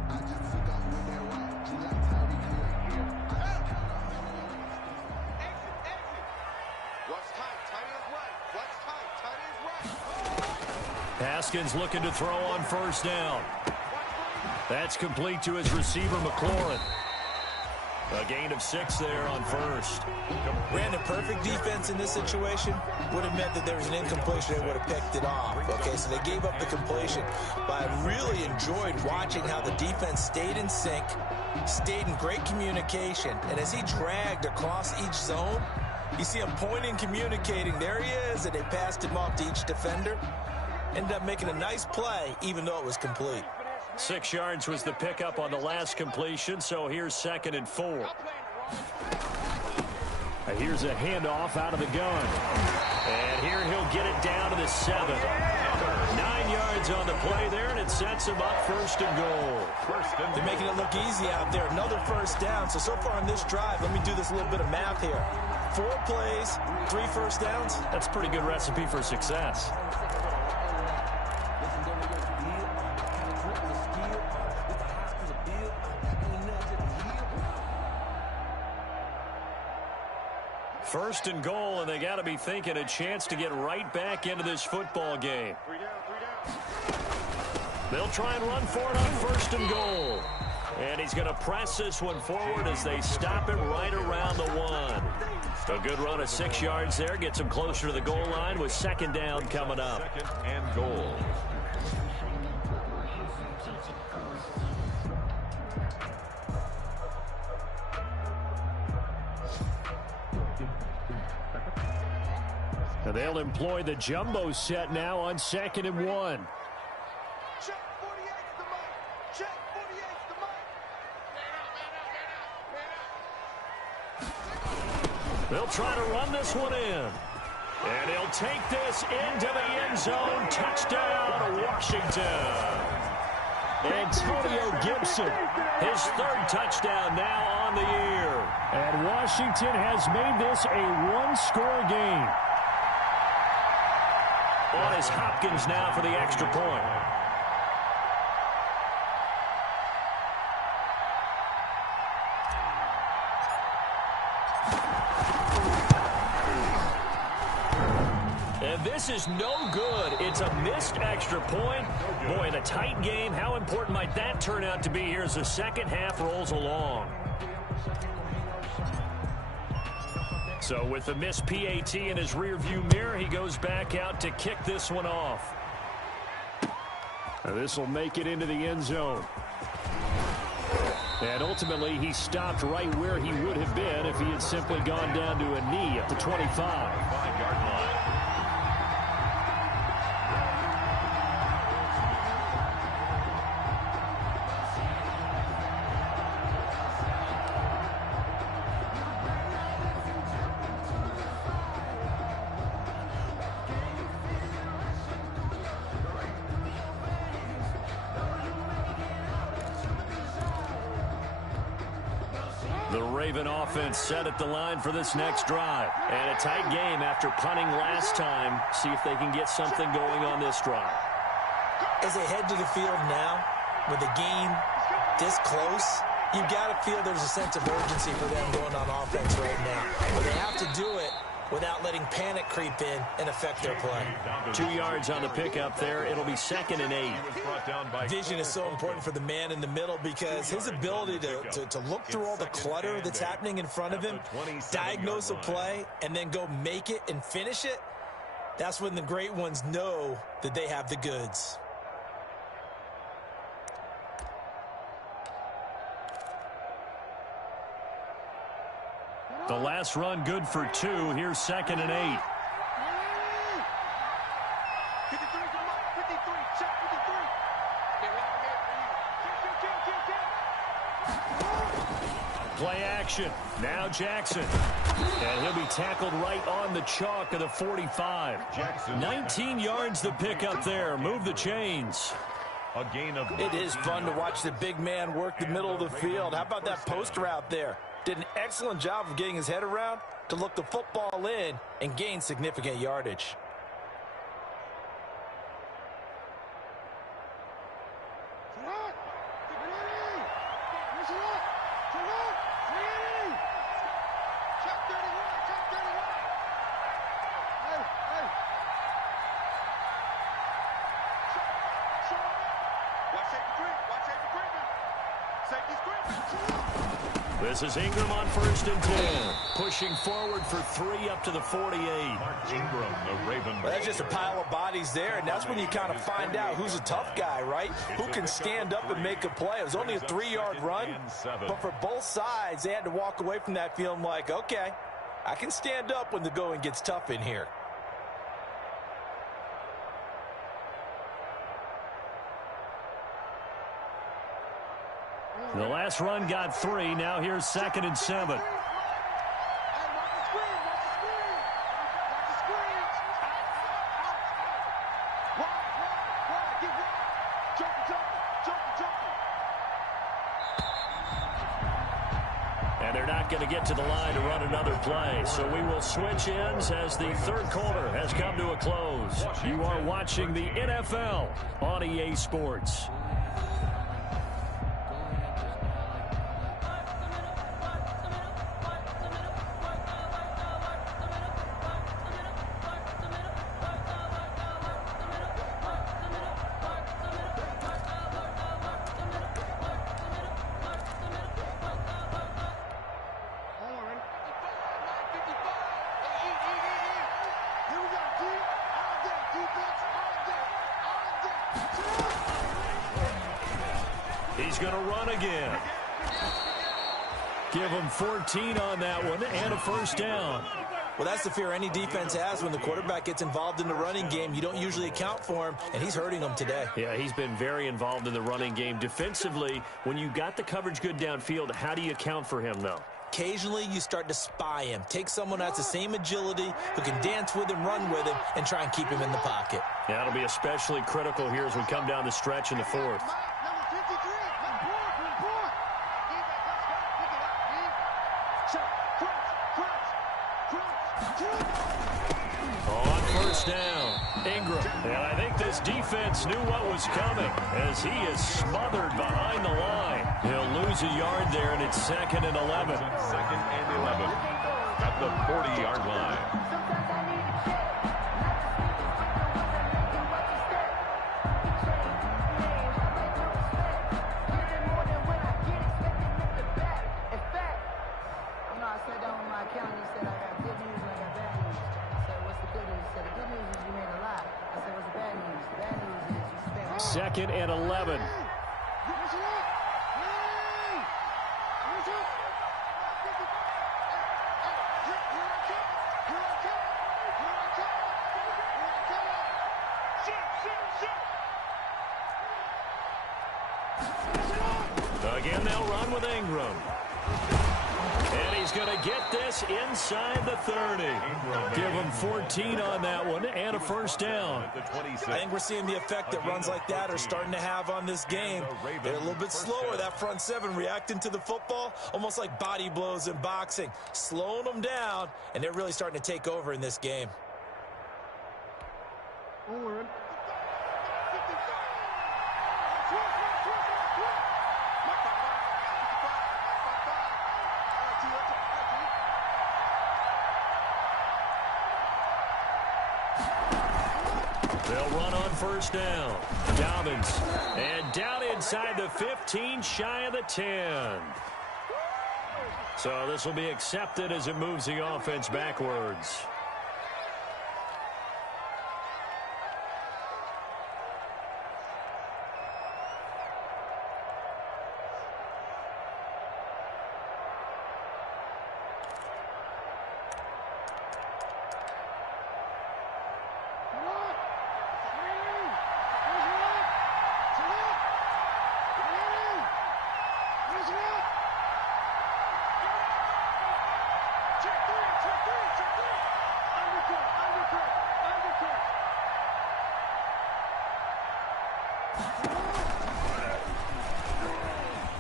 Haskins looking to throw on 1st down. That's complete to his receiver, McLaurin. A gain of 6 there on 1st. Ran a perfect defense in this situation. Would have meant that there was an incompletion. They would have picked it off. Okay, so they gave up the completion. But I really enjoyed watching how the defense stayed in sync, stayed in great communication. And as he dragged across each zone, you see him pointing, communicating. There he is, and they passed him off to each defender. Ended up making a nice play, even though it was complete. 6 yards was the pickup on the last completion, so here's 2nd and 4. Here's a handoff out of the gun. And here he'll get it down to the 7. 9 yards on the play there, and it sets him up 1st and goal. They're making it look easy out there. Another 1st down. So far on this drive, let me do this little bit of math here. 4 plays, 3 1st downs. That's a pretty good recipe for success. First and goal, and they got to be thinking a chance to get right back into this football game. They'll try and run for it on 1st and goal. And he's going to press this one forward as they stop it right around the 1. A good run of 6 yards there. Gets him closer to the goal line with 2nd down coming up. 2nd and goal. They'll employ the jumbo set now on 2nd and 1. Check 48's the mark. Check 48's the mark. They'll try to run this one in. And he'll take this into the end zone. Touchdown, Washington. Antonio Gibson. His 3rd touchdown now on the year. And Washington has made this a one-score game. On is Hopkins now for the extra point. this is no good. It's a missed extra point. Boy, in a tight game, how important might that turn out to be here as the second half rolls along? So with the missed PAT in his rearview mirror, he goes back out to kick this one off. This will make it into the end zone. And ultimately, he stopped right where he would have been if he had simply gone down to a knee at the 25. 5-yard line. The Raven offense set at the line for this next drive. And a tight game after punting last time. See if they can get something going on this drive. As they head to the field now, with the game this close, you've got to feel there's a sense of urgency for them going on offense right now. But they have to do it without letting panic creep in and affect their play. 2 yards on the pickup there. It'll be 2nd and 8. Vision is so important for the man in the middle because his ability to look through all the clutter that's happening in front of him, diagnose a play, and then go make it and finish it, that's when the great ones know that they have the goods. The last run good for 2. Here's 2nd and 8. 53 to the mark. 53. Check 53. Play action. Now Jackson. And he'll be tackled right on the chalk of the 45. 19 yards the pickup there. Move the chains. A gain of... It is fun to watch the big man work the middle of the field. How about that post route there? Did an excellent job of getting his head around to look the football in and gain significant yardage. This is Ingram on 1st and 10. Pushing forward for 3 up to the 48. Ingram, the Raven. Well, that's just a pile of bodies there, and that's when you kind of find out who's a tough guy, right? Who can stand up and make a play. It was only a 3-yard run, but for both sides, they had to walk away from that feeling like, okay, I can stand up when the going gets tough in here. The last run got 3. Now here's 2nd and 7. And they're not going to get to the line to run another play. So we will switch ends as the third quarter has come to a close. You are watching the NFL on EA Sports. He's going to run again. Give him 14 on that one and a first down. Well, that's the fear any defense has when the quarterback gets involved in the running game. You don't usually account for him, and he's hurting them today. Yeah, he's been very involved in the running game. Defensively, when you got the coverage good downfield, how do you account for him, though? Occasionally, you start to spy him. Take someone that's the same agility, who can dance with him, run with him, and try and keep him in the pocket. Yeah, that'll be especially critical here as we come down the stretch in the fourth. On first down, Ingram. And I think this defense knew what was coming as he is smothered behind the line. He'll lose a yard there, and it's 2nd and 11. 2nd and 11 at the 40-yard line. 2nd and 11. Again, they'll run with Ingram. And he's going to get this inside the 30. Give him 14 on that one and a first down. I think we're seeing the effect that runs like that are starting to have on this game. They're a little bit slower, that front seven, reacting to the football, almost like body blows in boxing, slowing them down, and they're really starting to take over in this game. They'll run on first down. Dobbins. And down inside the 15, shy of the 10. So this will be accepted as it moves the offense backwards.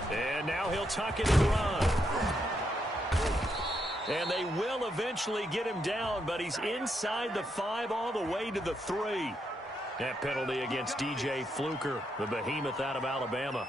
And now he'll tuck it and run. And they will eventually get him down, but he's inside the 5 all the way to the 3. That penalty against DJ Fluker, the behemoth out of Alabama.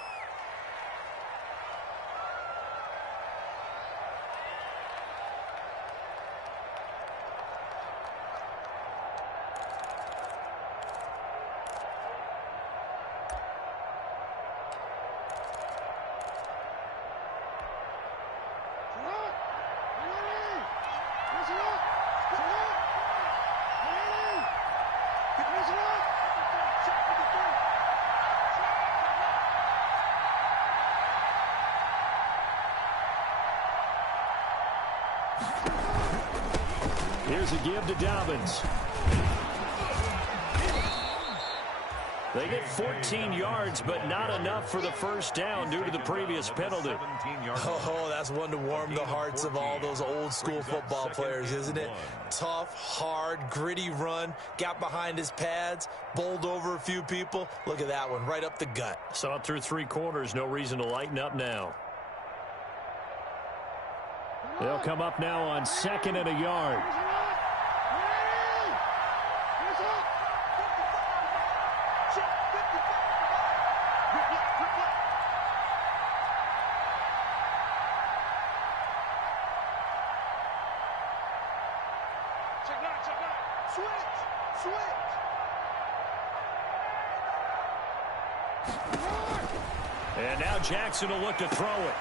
Here's a give to Dobbins. They get 14 yards, but not enough for the first down due to the previous penalty. Oh, that's one to warm the hearts of all those old school football players, isn't it? Tough, hard, gritty run, got behind his pads, bowled over a few people. Look at that one, right up the gut. Saw it through 3 quarters, no reason to lighten up now. They'll come up now on 2nd and a yard. And now Jackson will look to throw it.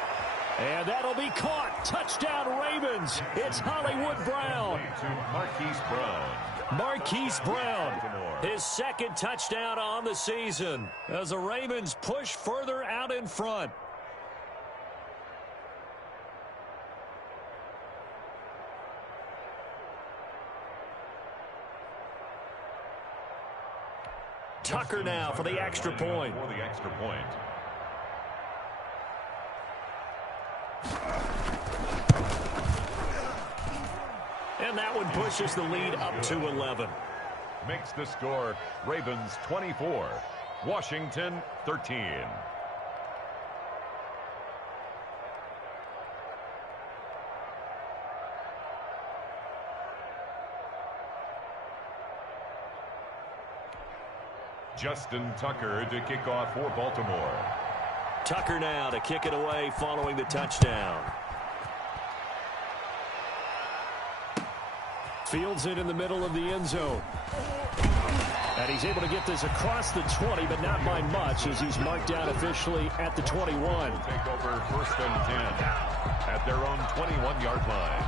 And that'll be caught. Touchdown, Ravens. It's Hollywood Brown. Marquise Brown, his 2nd touchdown on the season as the Ravens push further out in front. Tucker now for the extra point. And that one pushes the lead up to 11. Makes the score Ravens 24, Washington 13. Justin Tucker to kick off for Baltimore. Tucker now to kick it away following the touchdown. Fields it in the middle of the end zone. And he's able to get this across the 20, but not by much as he's marked down officially at the 21. Take over 1st and 10 at their own 21-yard line.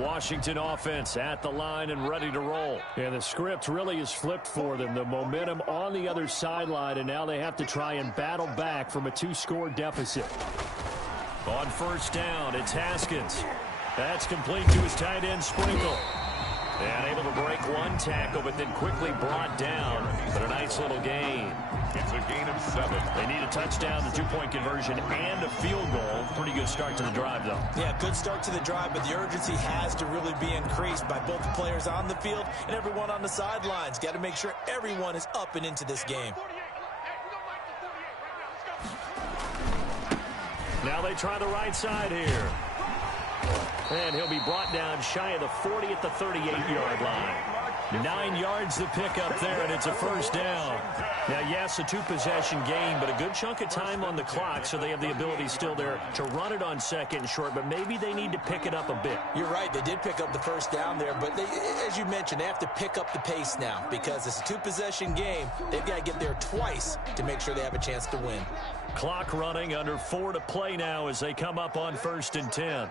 Washington offense at the line and ready to roll. And the script really is flipped for them. The momentum on the other sideline, and now they have to try and battle back from a 2-score deficit. On first down, it's Haskins. That's complete to his tight end, Sprinkle. And able to break one tackle, but then quickly brought down. But a nice little gain. It's a gain of 7. They need a touchdown, the 2-point conversion, and a field goal. Pretty good start to the drive, though. Yeah, good start to the drive, but the urgency has to really be increased by both the players on the field and everyone on the sidelines. Got to make sure everyone is up and into this game. Now they try the right side here. And he'll be brought down shy of the 40 at the 38-yard line. 9 yards to pick up there, and it's a first down. Now, yes, a 2-possession game, but a good chunk of time on the clock, so they have the ability still there to run it on second and short, but maybe they need to pick it up a bit. You're right. They did pick up the first down there, but they, as you mentioned, they have to pick up the pace now because it's a 2-possession game. They've got to get there twice to make sure they have a chance to win. Clock running, under 4 to play now as they come up on 1st and 10.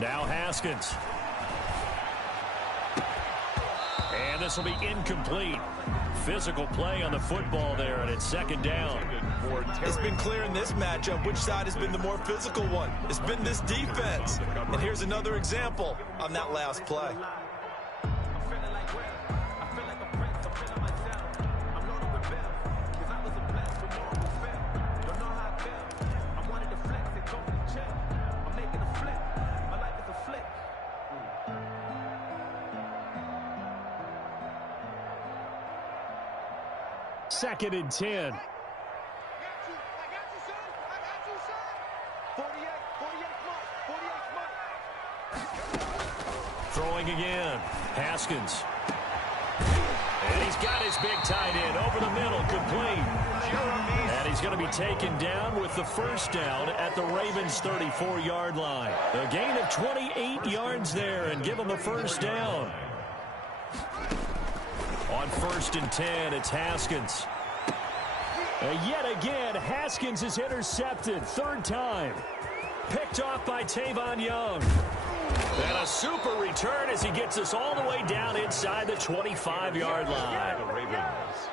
Now Haskins. And this will be incomplete. Physical play on the football there, and it's 2nd down. It's been clear in this matchup which side has been the more physical one. It's been this defense. And here's another example on that last play. Second and 10. Throwing again. Haskins. And he's got his big tight end over the middle, complete. And he's going to be taken down with the first down at the Ravens' 34-yard line. A gain of 28 yards there and give them a first down. On 1st and 10, it's Haskins. Yet again, Haskins is intercepted. 3rd time. Picked off by Tavon Young. And a super return as he gets us all the way down inside the 25-yard line.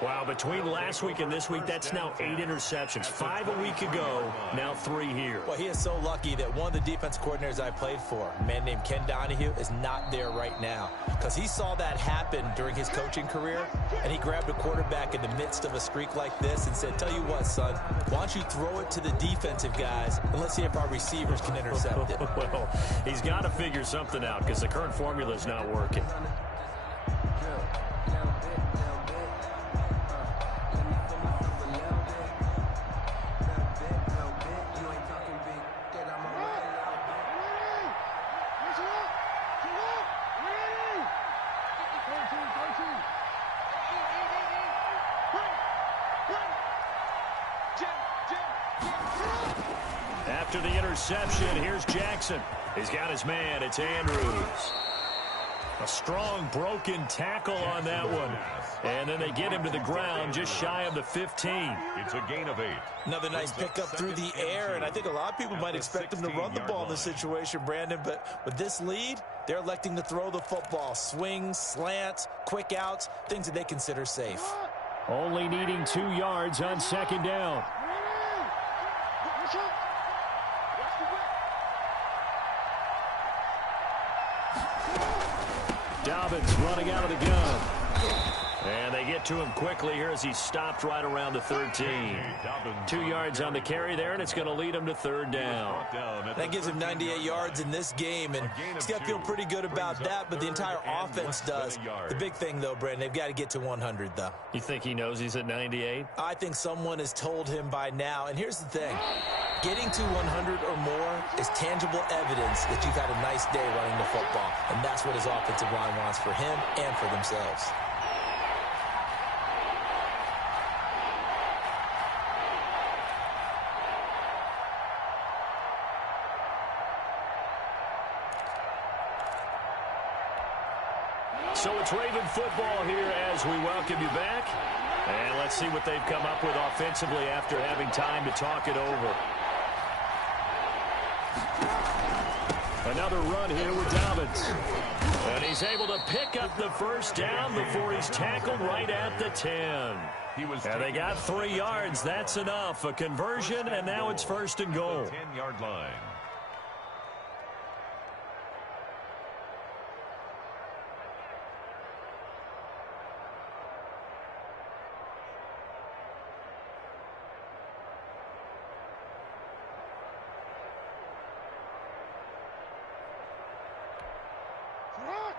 Wow, between last week and this week, that's now 8 interceptions. 5 a week ago, now 3 here. Well, he is so lucky that one of the defense coordinators I played for, a man named Ken Donahue, is not there right now. Because he saw that happen during his coaching career, and he grabbed a quarterback in the midst of a streak like this and said, tell you what, son, why don't you throw it to the defensive guys, and let's see if our receivers can intercept it. Well, he's got to figure something out because the current formula is not working. After the interception, here's Jackson. He's got his man. It's Andrews. A strong broken tackle on that one. And then they get him to the ground just shy of the 15. It's a gain of 8. Another nice pickup through the air, and I think a lot of people might expect him to run the ball in this situation, Brandon, but with this lead, they're electing to throw the football. Swings, slants, quick outs, things that they consider safe. Only needing 2 yards on 2nd down. Dobbins running out of the gun. And they get to him quickly here as he stopped right around the 13. 2 yards on the carry there, and it's going to lead him to 3rd down. That gives him 98 yards in this game, and he's got to feel pretty good about that, but the entire offense does. The big thing, though, Brandon, they've got to get to 100, though. You think he knows he's at 98? I think someone has told him by now, and here's the thing. Getting to 100 or more is tangible evidence that you've had a nice day running the football, and that's what his offensive line wants for him and for themselves. So it's Raven football here as we welcome you back. And let's see what they've come up with offensively after having time to talk it over. Another run here with Dobbins. And he's able to pick up the first down before he's tackled right at the 10. And they got 3 yards. That's enough. A conversion, and now it's first and goal. 10-yard line.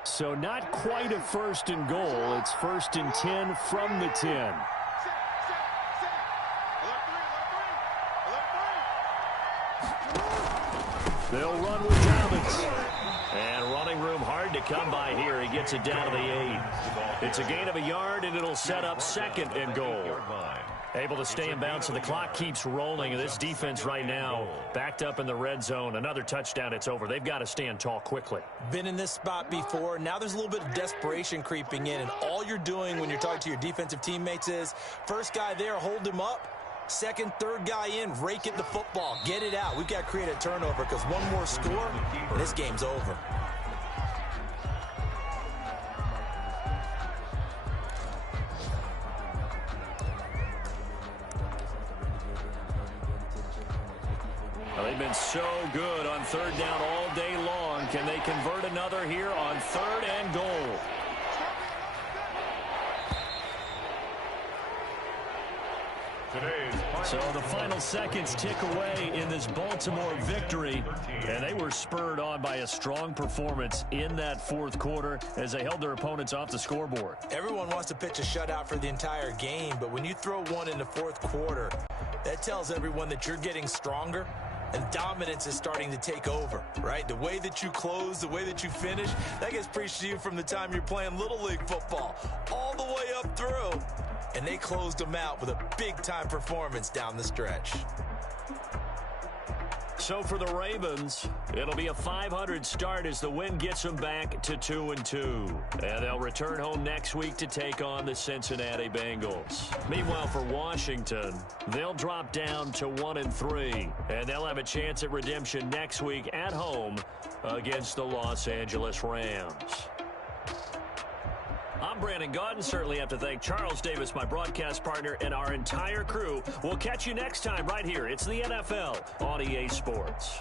So not quite a first and goal. It's first and 10 from the 10. They'll run with Dobbins. And running room hard to come by here. He gets it down to the 8. It's a gain of a yard, and it'll set up second and goal. Able to stay in bounds, so the clock keeps rolling. And this defense right now backed up in the red zone. Another touchdown, it's over. They've got to stand tall quickly. Been in this spot before. Now there's a little bit of desperation creeping in. And all you're doing when you're talking to your defensive teammates is, first guy there, hold him up. Second, third guy in, rake it the football. Get it out. We've got to create a turnover because one more score, and this game's over. Well, they've been so good on third down all day long. Can they convert another here on third and goal? So the final seconds tick away in this Baltimore victory, and they were spurred on by a strong performance in that fourth quarter as they held their opponents off the scoreboard. Everyone wants to pitch a shutout for the entire game, but when you throw one in the fourth quarter, that tells everyone that you're getting stronger and dominance is starting to take over, right? The way that you close, the way that you finish, that gets preached to you from the time you're playing Little League football all the way up through. And they closed them out with a big-time performance down the stretch. So for the Ravens, it'll be a .500 start as the win gets them back to 2-2. And they'll return home next week to take on the Cincinnati Bengals. Meanwhile, for Washington, they'll drop down to 1-3. And they'll have a chance at redemption next week at home against the Los Angeles Rams. I'm Brandon Gaudin. Certainly have to thank Charles Davis, my broadcast partner, and our entire crew. We'll catch you next time right here. It's the NFL on EA Sports.